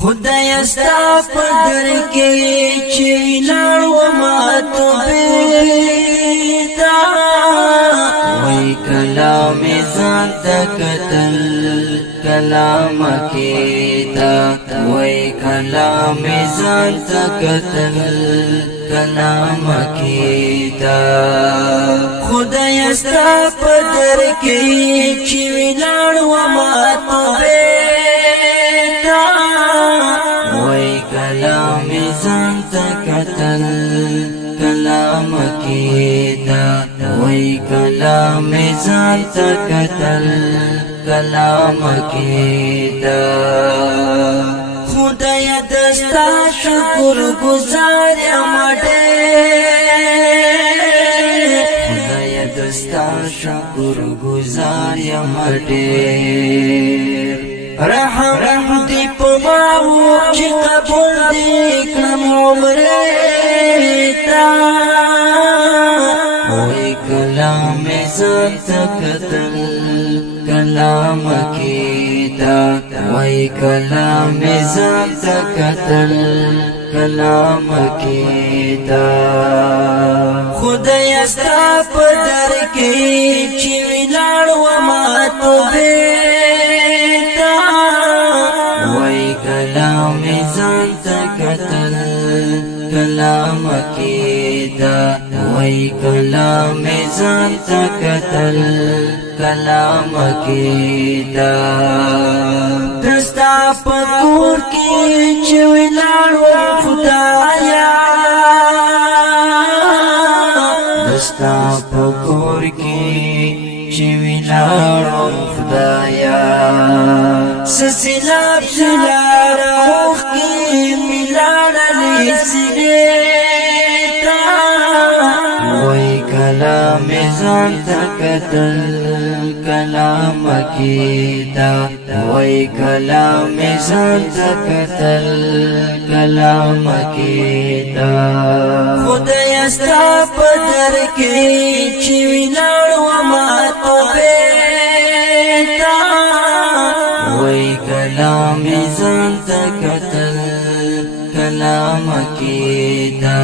خدای ستا په در کې چې لاړ وما توبېدا وای کلام ځان ته کتل کلام کېدا وای کلام ځان ته کتل کلام کېدا خدای ستا په در کې چې لاړ وما توبېدا کلام ځان ته کتل کلام کېدا وای کلام ځان ته کتل کلام کېدا خدای دستا شکر گزار یم ډېر خدای دستا شکر گزار یم ډېر رحم دی پماو چی قبول دی کم عمریتا وی کلام ځان ته کتل کلام کېدا وی کلام ځان ته کتل کلام کېدا خدای ستا په در کې چې ولاړ وما توبېدا کلام ځان ته کتل کلام کېدا وای کلام ځان ته کتل کلام کېدا دستا په کور کې چې ولاړ خدایا دستا په کور کې چې ولاړ خدایا سسلاب سلار خوخ کی ملان لیسیتا وی کلام ځان ته کتل کلام کېدا وی کلام ځان ته کتل کلام کېدا خدای ستا په در کې چې ولاړ وما توبېدا وی کلام ځان ته کتل کلام کېدا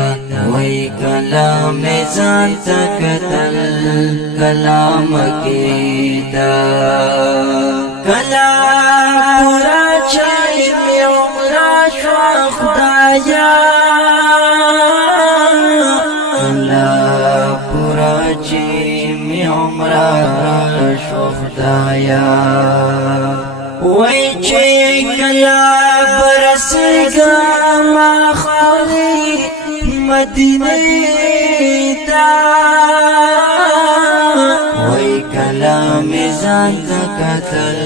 وی کلام ځان ته کتل کلام کېدا کلام پورا چای می عمره شو خدایا کلام پورا چای می عمره شو خدایا وای چې کلا برسېږه ما خالي مدینه ته وای کلام ځان ته کتل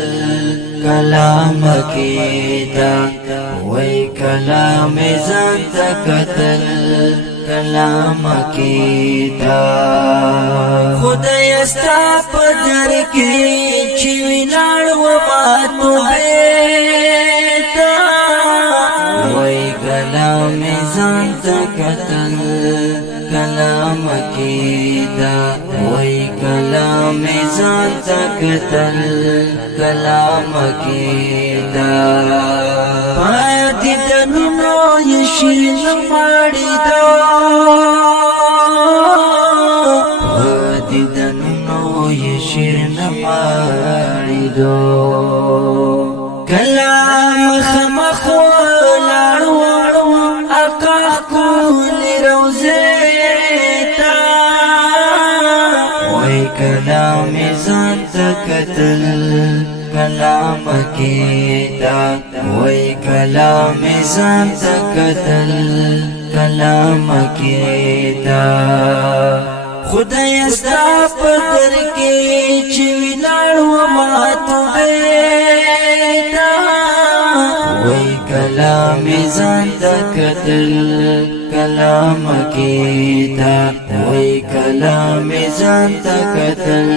کلام کېدا وای کلام ځان ته کتل کلام کېدا خدای ستا په در کې چې ولاړ وما توبېدا وای کلام ځان ته کتل کلام کېدا وای کلام ځان ته کتل کلام کېدا پاتې د نومو یې شین ماړي دو پاتې د نومو یې شین ماړي دو کلام خمخ ولاړ وړو اقا کول روزه تا وای کلام ځان ته کتل کلام کېدا وای کلام ځان ته کتل کلام کېدا خدای ستا په در کې چې ولاړ وما توبېدا وای کلام ځان ته کتل کلام کېدا وای کلام ځان ته کتل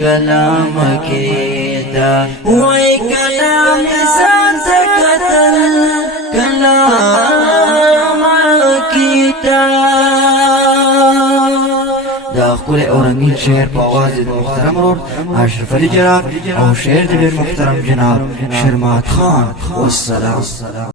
کلام کېدا وای کلام ځان ته کتل کلام کېدا دا خپل اورنګین شعر په आवाज د محترم اور اشرف علي جرار او شعر د محترم جناب شرمات خان والسلام